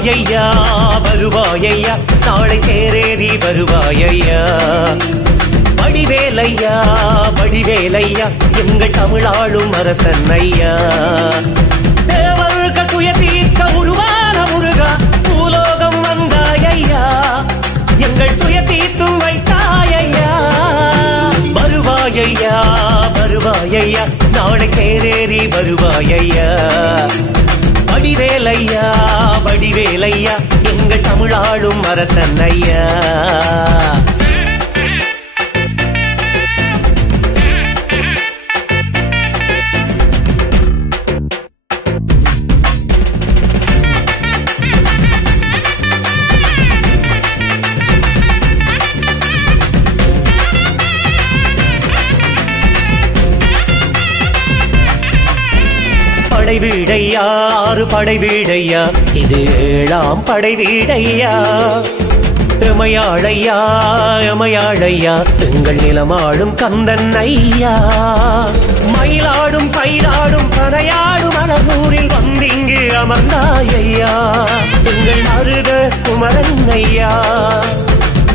வருவாயையா வருவாயையா நாளை தேரேறி வருவாயையா வடிவேலையா வடிவேலையா எங்கள் தமிழாளும் அரசன் ஐயா தேவர்கள் துயர் தீர்க்க உருவான முருகா பூலோகம் வந்தாயையா எங்கள் துயர் தீர்த்தும் வைத்தாயையா வருவாயையா வருவாயையா நாளை தேரேறி வருவாயையா வடிவேலையா வடிவேலையா எங்கள் தமிழாளும் அரசன் ஐயா படை வீடையா ஆறு படை வீடையா இது 7ஆம் படை வீடையா எமையாளையா எமையாளையா எங்கள் நிலமாடும் கந்தன் ஐயா மயிலாடும் பயிராடும் பனையாடும் அழகூரில் வந்திங்கு அமர்ந்தாயையா எங்கள் மருத குமரன் ஐயா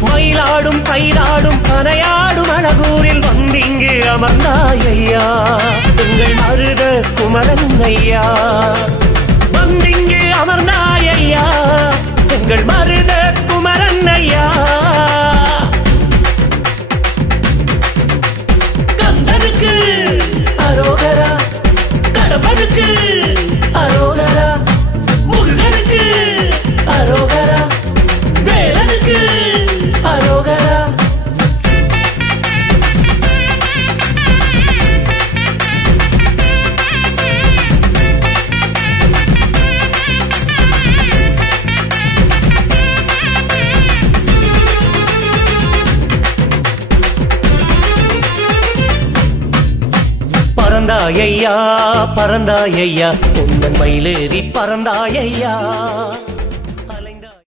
மயிலாடும் பயிராடும் பனையாடும் அழகூரில் வந்திங்கு அமர்ந்தாயையா எங்கள் மருத குமரன் ஐயா வந்திங்கு அமர்ந்தாயையா எங்கள் மருத குமரன் ஐயா கந்தனுக்கு அரோகரா கடம்பனுக்கு அரோகரா முருகனுக்கு அரோகரா வேலனுக்கு அரோகரா பறந்தாயையா பறந்தாயையா உந்தன் மயிலேறி பறந்தாயையா